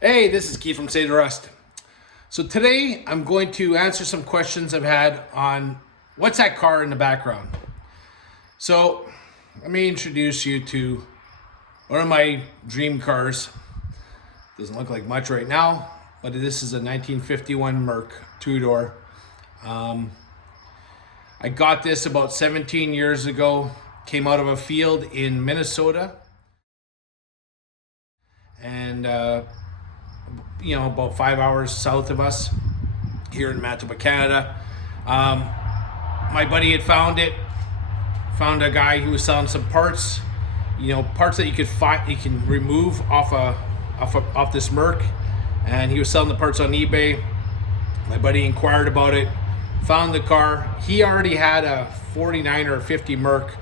Hey, this is Keith from Say to Rust. So today I'm going to answer some questions I've had on what's that car in the background. So let me introduce you to one of my dream cars. Doesn't look like much right now, but this is a 1951 Merc two-door. I got this about 17 years ago, came out of a field in Minnesota, and about 5 hours south of us here in Manitoba, Canada. My buddy had found a guy who was selling some parts, parts that you could find, you can remove off this Merc, and he was selling the parts on eBay. My buddy inquired about it, found the car. He already had a 49 or 50 Merc,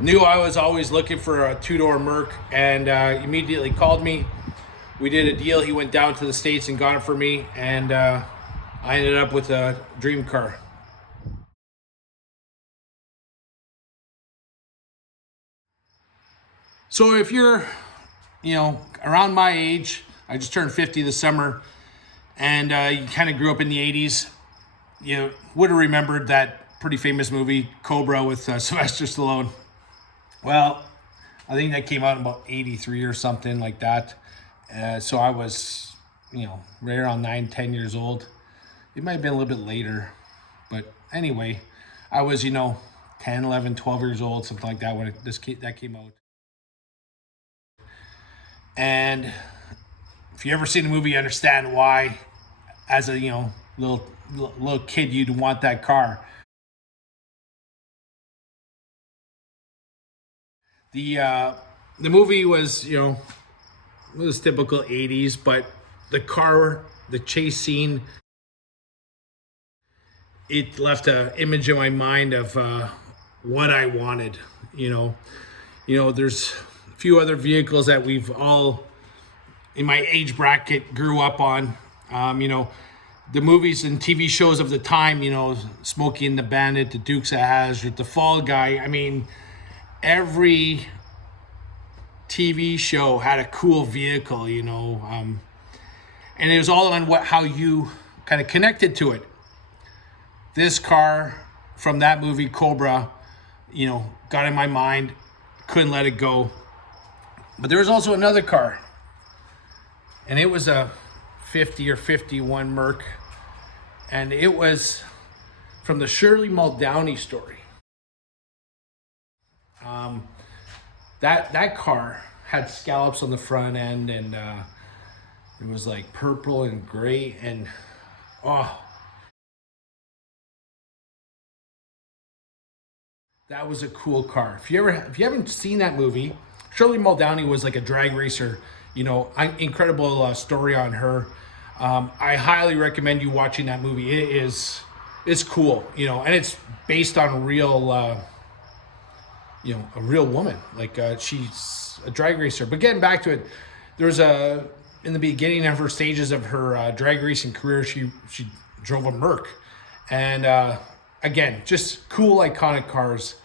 knew I was always looking for a two-door Merc, and immediately called me. We did a deal. He went down to the States and got it for me, and I ended up with a dream car. So if you're, around my age, I just turned 50 this summer, and you kind of grew up in the 80s, you would have remembered that pretty famous movie, Cobra, with Sylvester Stallone. Well, I think that came out in about 83 or something like that. So I was, right around 9-10 years old. It might have been a little bit later. But anyway, I was, 10, 11, 12 years old, something like that when that came out. And if you ever seen the movie, you understand why, as a, little kid, you'd want that car. The movie was, it was typical 80s, but the chase scene, it left an image in my mind of what I wanted. There's a few other vehicles that we've all, in my age bracket, grew up on. The movies and TV shows of the time, Smokey and the Bandit, the Dukes of Hazzard, the Fall Guy. I mean, every TV show had a cool vehicle, and it was all on how you kind of connected to it. This car from that movie, Cobra, got in my mind, couldn't let it go. But there was also another car, and it was a 50 or 51 Merc, and it was from the Shirley Muldowney story. That car had scallops on the front end, and it was like purple and gray, and that was a cool car. If you haven't seen that movie, Shirley Muldowney was like a drag racer. Incredible story on her. I highly recommend you watching that movie. It's cool, and it's based on a real woman. Like she's a drag racer. But getting back to it, in the beginning of her stages of her drag racing career, she drove a Merc, and again, just cool, iconic cars.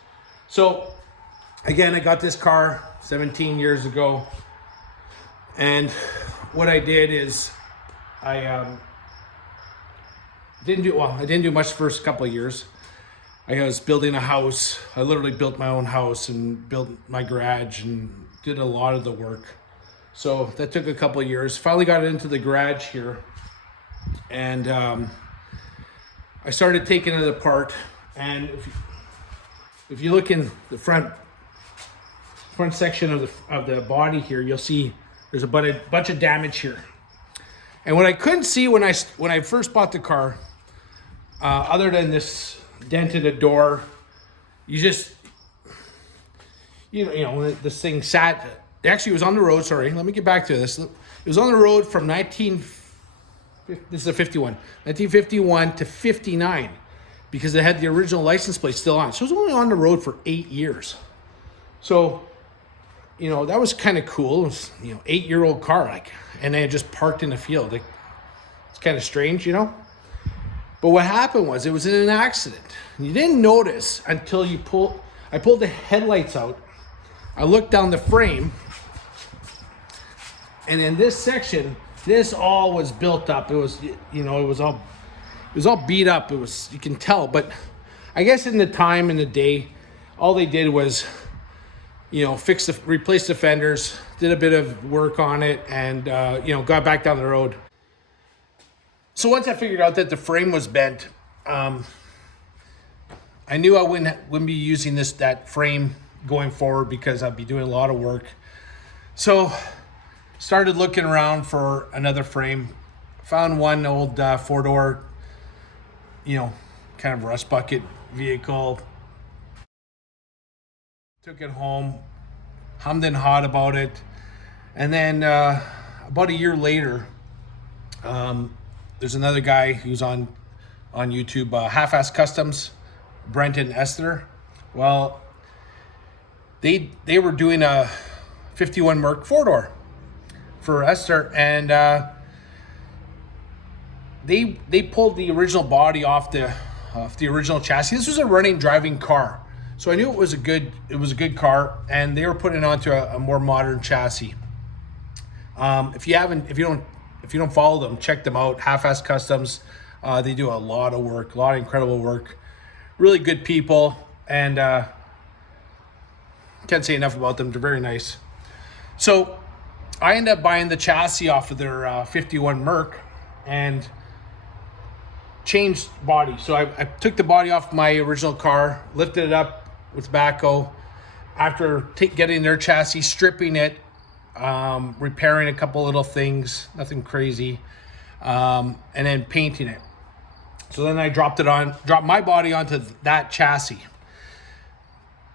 So again, I got this car 17 years ago, and what I did is I didn't do much the first couple of years. I was building a house. I literally built my own house and built my garage and did a lot of the work. So that took a couple of years. Finally got into the garage here, and I started taking it apart. And if you look in the front section of the body here, you'll see there's a bunch of damage here. And what I couldn't see when I first bought the car, other than this dent in the door, this thing sat. Actually, it was on the road. Sorry, let me get back to this. It was on the road from 1951 to 59, because it had the original license plate still on. So it was only on the road for 8 years. So, that was kind of cool. It was, 8-year-old car, and they had just parked in the field. It's kind of strange, But what happened was, it was in an accident. You didn't notice until I pulled the headlights out. I looked down the frame, and in this section, This all was built up. It was, you know, it was all beat up. It was, you can tell, but I guess in the time in the day, all they did was, you know, replace the fenders, did a bit of work on it, and you know, got back down the road. So once I figured out that the frame was bent, I knew I wouldn't be using that frame going forward because I'd be doing a lot of work. So started looking around for another frame. Found one old 4-door, you know, kind of rust bucket vehicle. Took it home, hummed and hawed about it, and then about a year later, there's another guy who's on YouTube, Half-Ass Customs, Brent and Esther. Well, they were doing a 51 Merc 4-door for Esther, and they pulled the original body off the original chassis. This was a running, driving car, so I knew it was a good car, and they were putting it onto a more modern chassis. If you don't follow them, check them out. Half-Ass Customs. They do a lot of work, a lot of incredible work. Really good people, and can't say enough about them. They're very nice. So I ended up buying the chassis off of their 51 Merc and changed body. So I took the body off my original car, lifted it up with backhoe. After getting their chassis, stripping it, repairing a couple little things, nothing crazy, and then painting it. So then I dropped my body onto that chassis.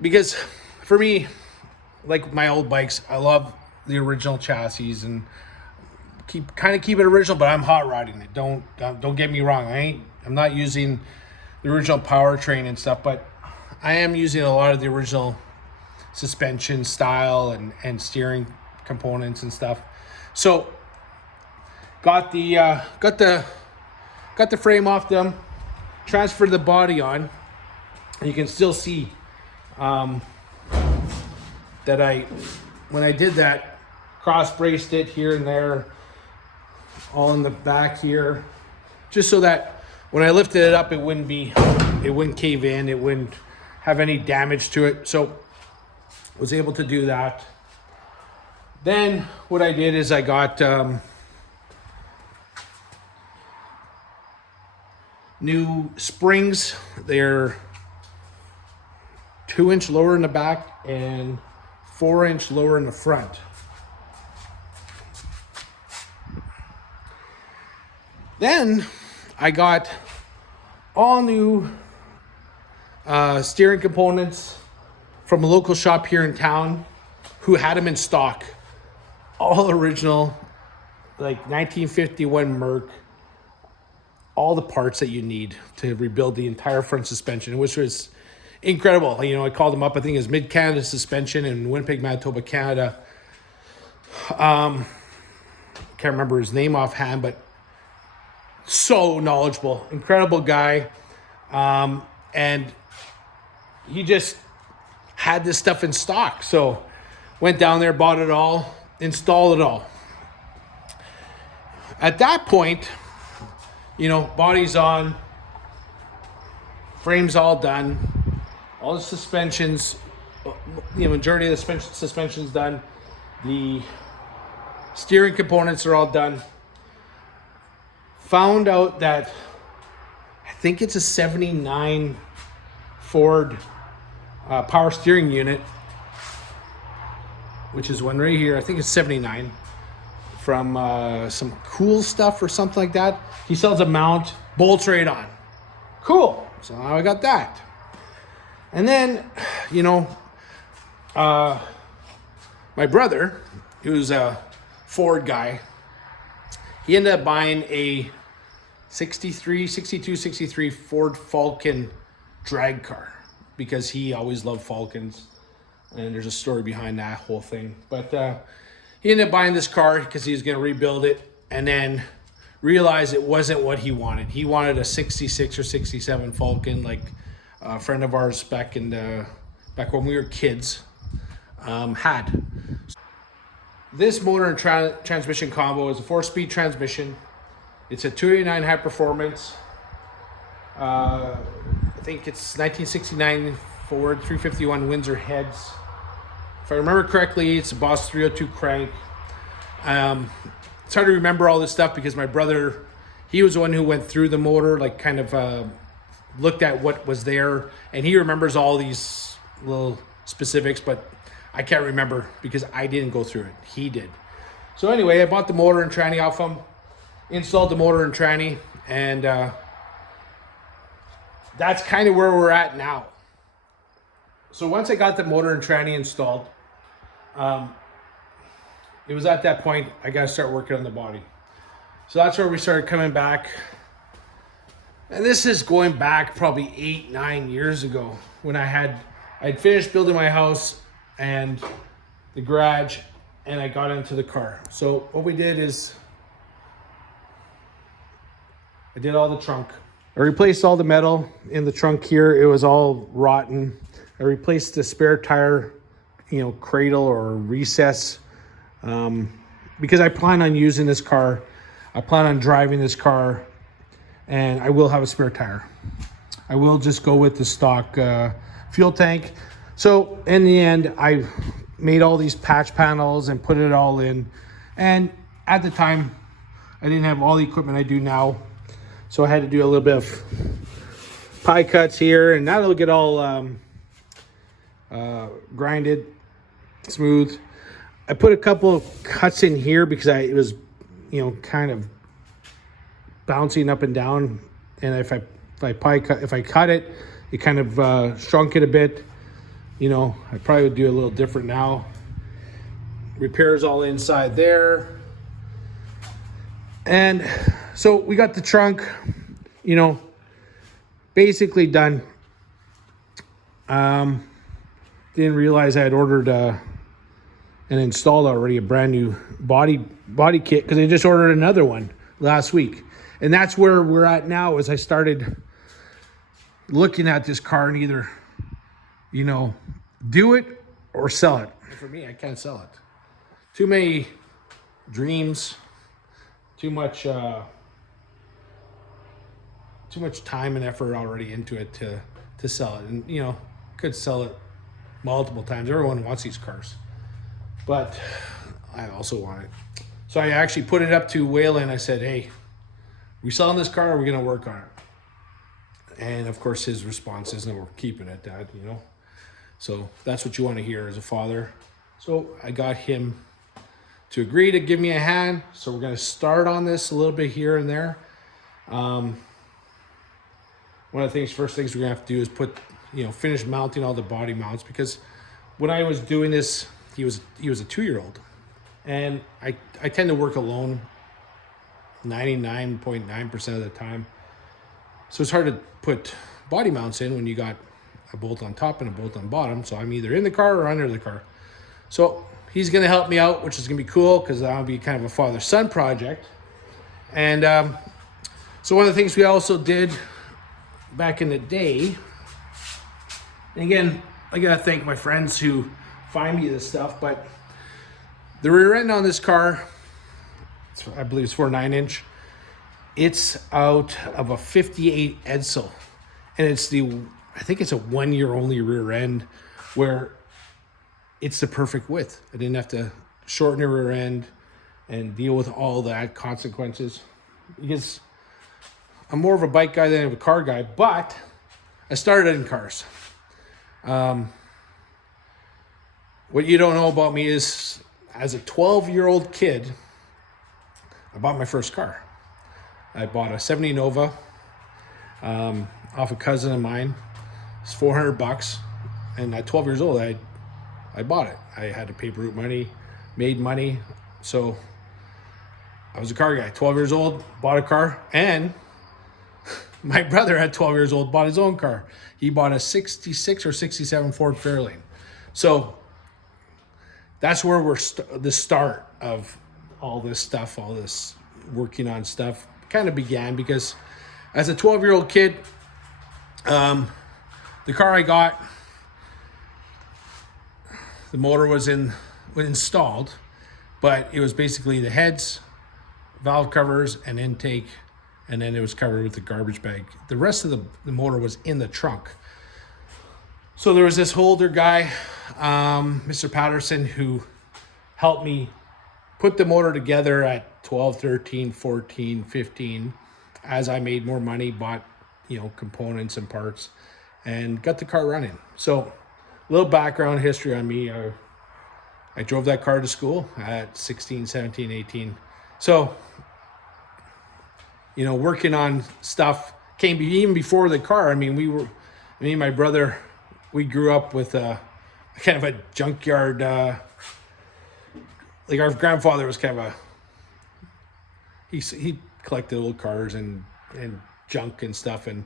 Because for me, like my old bikes, I love the original chassis and keep it original, but I'm hot rodding it. Don't get me wrong. I'm not using the original powertrain and stuff, but I am using a lot of the original suspension style and steering components and stuff. So got the frame off them, transferred the body on, and you can still see that when I did that, cross braced it here and there, all in the back here, just so that when I lifted it up, it wouldn't cave in, it wouldn't have any damage to it. So was able to do that. Then what I did is I got new springs. They're 2-inch lower in the back and 4-inch lower in the front. Then I got all new steering components from a local shop here in town who had them in stock. All original, like 1951 Merc, all the parts that you need to rebuild the entire front suspension, which was incredible. You know, I called them up, I think it was Mid-Canada Suspension in Winnipeg, Manitoba, Canada. Can't remember his name offhand, but so knowledgeable, incredible guy. And he just had this stuff in stock. So went down there, bought it all, installed it all. At that point, you know, body's on, frame's all done, all the suspensions, the majority of the suspension's done, the steering components are all done. Found out that I think it's a 79 Ford power steering unit, which is one right here. I think it's 79 from some Cool Stuff or something like that. He sells a mount, bolts right on. Cool. So now I got that. And then, you know, my brother, who's a Ford guy, he ended up buying a 63 Ford Falcon drag car because he always loved Falcons. And there's a story behind that whole thing. But he ended up buying this car because he was going to rebuild it and then realized it wasn't what he wanted. He wanted a 66 or 67 Falcon, like a friend of ours back when we were kids had. This motor and transmission combo is a 4-speed transmission. It's a 289 high performance. I think it's 1969 Ford 351 Windsor heads. If I remember correctly, it's a Boss 302 crank. It's hard to remember all this stuff because my brother, he was the one who went through the motor, like kind of looked at what was there, and he remembers all these little specifics, but I can't remember because I didn't go through it. He did. So anyway, I bought the motor and tranny off him, installed the motor and tranny, and that's kind of where we're at now. So once I got the motor and tranny installed, it was at that point I got to start working on the body. So that's where we started coming back. And this is going back probably 8-9 years ago when I'd finished building my house and the garage, and I got into the car. So what we did is I did all the trunk. I replaced all the metal in the trunk here. It was all rotten. I replaced the spare tire, cradle or recess, because I plan on using this car. I plan on driving this car, and I will have a spare tire. I will just go with the stock fuel tank. So in the end, I made all these patch panels and put it all in. And at the time, I didn't have all the equipment I do now. So I had to do a little bit of pie cuts here, and that'll get all grinded, smooth. I put a couple of cuts in here because it was, kind of bouncing up and down. And if I cut it, it kind of shrunk it a bit. I probably would do a little different now. Repairs all inside there. And so we got the trunk, basically done. Didn't realize I had ordered and installed already a brand new body kit because I just ordered another one last week. And that's where we're at now as I started looking at this car and either, do it or sell it. And for me, I can't sell it. Too many dreams, too much time and effort already into it to sell it. And, could sell it multiple times. Everyone wants these cars, but I also want it. So I actually put it up to Waylon. I said, hey, we selling this car or are we going to work on it? And of course his response is, no, we're keeping it, Dad, So that's what you want to hear as a father. So I got him to agree to give me a hand. So we're going to start on this a little bit here and there. One of the first things we're going to have to do is finish mounting all the body mounts, because when I was doing this, he was a 2-year-old, and I tend to work alone 99.9% of the time. So it's hard to put body mounts in when you got a bolt on top and a bolt on bottom. So I'm either in the car or under the car. So he's going to help me out, which is going to be cool because that'll be kind of a father-son project. And so one of the things we also did back in the day, and again, I got to thank my friends who find me this stuff, but the rear end on this car, I believe it's 9-inch. It's out of a 58 Edsel, and I think it's a 1-year only rear end, where it's the perfect width. I didn't have to shorten the rear end and deal with all that consequences, because I'm more of a bike guy than a car guy, but I started in cars. What you don't know about me is, as a 12-year-old kid, I bought my first car. I bought a 70 Nova off a cousin of mine. It's $400, and at 12 years old, I bought it. I had to pay route money, made money, so I was a car guy. 12 years old, bought a car, and my brother at 12 years old bought his own car. He bought a 66 or 67 Ford Fairlane. So that's where the start of all this stuff, all this working on stuff kind of began, because as a 12-year-old kid, the car I got, the motor was installed, but it was basically the heads, valve covers, and intake, and then it was covered with the garbage bag. The rest of the motor was in the trunk. So there was this older guy, Mr. Patterson, who helped me put the motor together at 12, 13, 14, 15, as I made more money, bought, components and parts, and got the car running. So a little background history on me. I drove that car to school at 16, 17, 18. So, working on stuff came even before the car. I mean, me and my brother, we grew up with kind of a junkyard. Like our grandfather was kind of he collected old cars and junk and stuff, and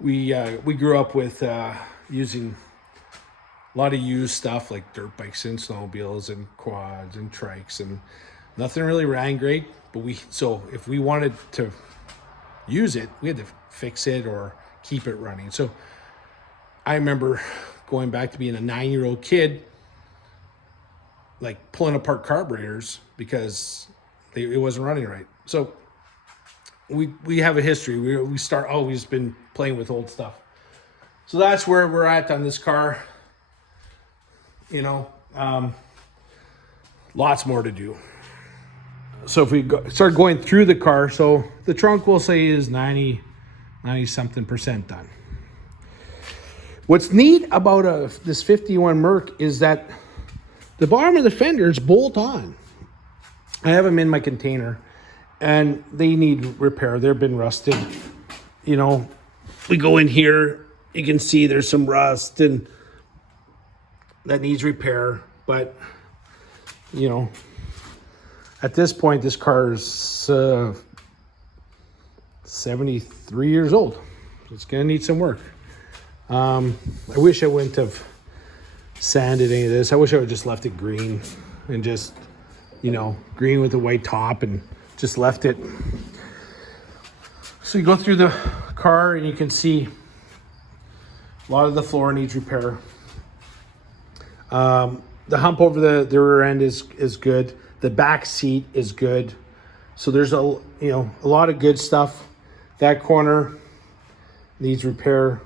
we grew up with using a lot of used stuff like dirt bikes and snowmobiles and quads and trikes, and nothing really ran great. But so if we wanted to use it, we had to fix it or keep it running. So I remember going back to being a 9-year-old kid, like pulling apart carburetors because it wasn't running right. So we have a history. We start always been playing with old stuff. So that's where we're at on this car. Lots more to do. So if we start going through the car, so the trunk we'll say is 90 something percent done. What's neat about this 51 Merc is that the bottom of the fenders bolt on. I have them in my container and they need repair. They've been rusted. We go in here, you can see there's some rust and that needs repair. But, at this point, this car is 73 years old. It's going to need some work. I wish I wouldn't have sanded any of this. I wish I would have just left it green and just, green with the white top and just left it. So you go through the car and you can see a lot of the floor needs repair. The hump over the rear end is good. The back seat is good. So there's a lot of good stuff. That corner needs repair.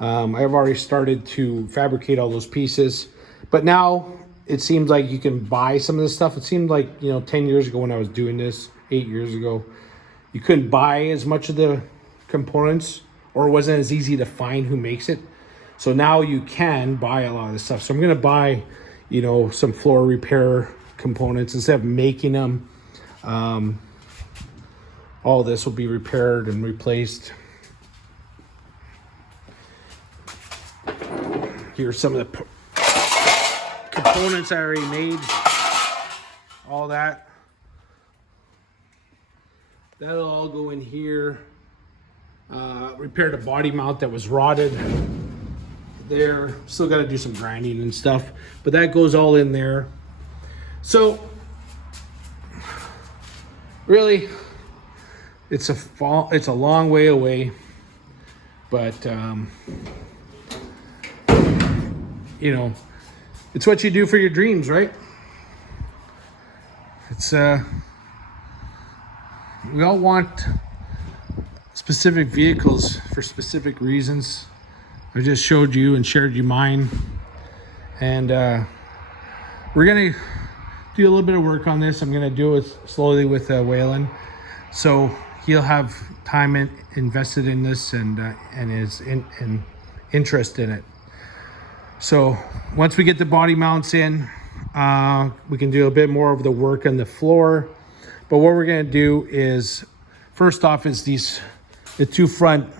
I've already started to fabricate all those pieces, but now it seems like you can buy some of this stuff. It seemed like 10 years ago when I was doing this, 8 years ago, you couldn't buy as much of the components, or it wasn't as easy to find who makes it. So now you can buy a lot of this stuff. So I'm going to buy, some floor repair components instead of making them. All this will be repaired and replaced. Here's some of the components I already made. All that. That'll all go in here. Repaired a body mount that was rotted. There, still got to do some grinding and stuff, but that goes all in there. So really, it's a long way away, but it's what you do for your dreams, right? It's we all want specific vehicles for specific reasons. I just showed you and shared you mine, and we're gonna do a little bit of work on this. I'm gonna do it slowly with Waylon, so he'll have time invested in this and is in interest in it. So once we get the body mounts in, we can do a bit more of the work on the floor. But what we're gonna do is, first off, is the two front,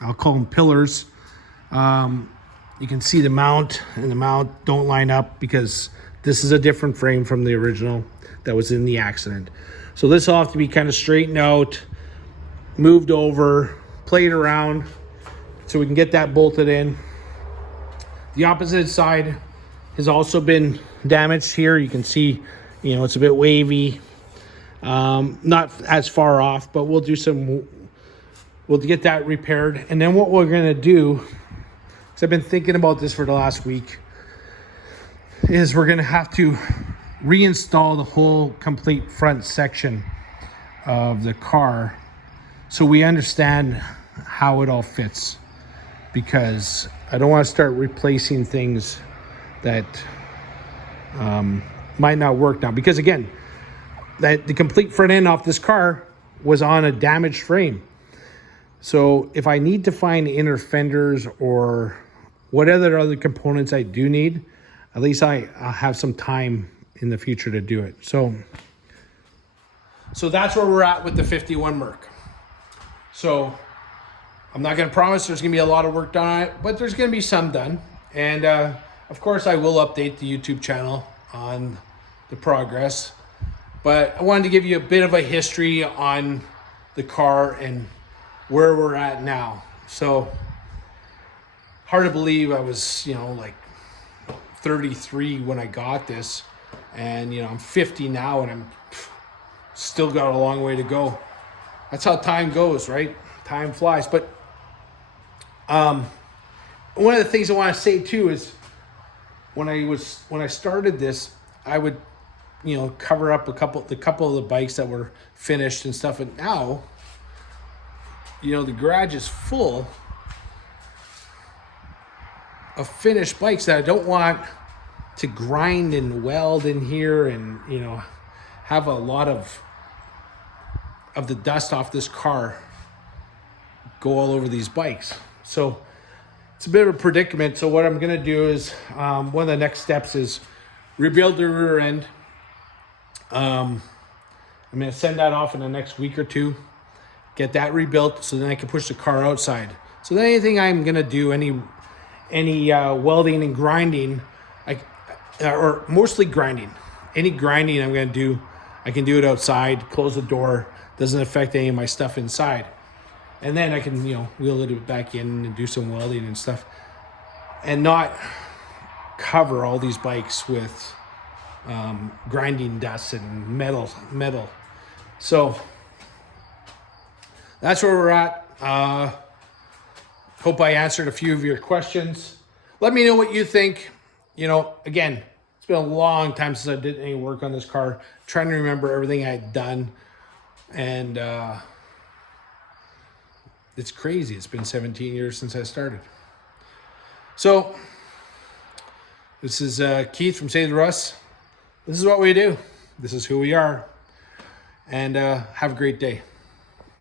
I'll call them pillars. You can see the mount and the mount don't line up because this is a different frame from the original that was in the accident. So this will have to be kind of straightened out, moved over, played around so we can get that bolted in. The opposite side has also been damaged here. You can see, it's a bit wavy, not as far off, but we'll get that repaired. And then what we're gonna do, because I've been thinking about this for the last week, is we're gonna have to, reinstall the whole complete front section of the car so we understand how it all fits, because I don't want to start replacing things that might not work now, because again, that the complete front end off this car was on a damaged frame. So if I need to find inner fenders or what other components I do need, at least I'll have some time in the future to do it. So that's where we're at with the 51 Merc. So I'm not going to promise there's going to be a lot of work done on it, but there's going to be some done. And of course I will update the YouTube channel on the progress. But I wanted to give you a bit of a history on the car and where we're at now. So hard to believe I was, like 33 when I got this, and I'm 50 now, and I'm still got a long way to go. That's how time goes, right? Time flies. But one of the things I want to say too is when I started this, I would cover up a couple of the bikes that were finished and stuff, and now the garage is full of finished bikes that I don't want to grind and weld in here and have a lot of the dust off this car go all over these bikes. So it's a bit of a predicament. So what I'm going to do is one of the next steps is rebuild the rear end. I'm going to send that off in the next week or two, get that rebuilt, so then I can push the car outside. So then anything I'm going to do, any welding and grinding, or mostly grinding, any grinding I'm going to do, I can do it outside, close the door, doesn't affect any of my stuff inside. And then I can, wheel it back in and do some welding and stuff, and not cover all these bikes with grinding dust and metal. So that's where we're at. Hope I answered a few of your questions. Let me know what you think. Again, it's been a long time since I did any work on this car. Trying to remember everything I had done. And it's crazy. It's been 17 years since I started. So this is Keith from Save the Russ. This is what we do. This is who we are. And have a great day.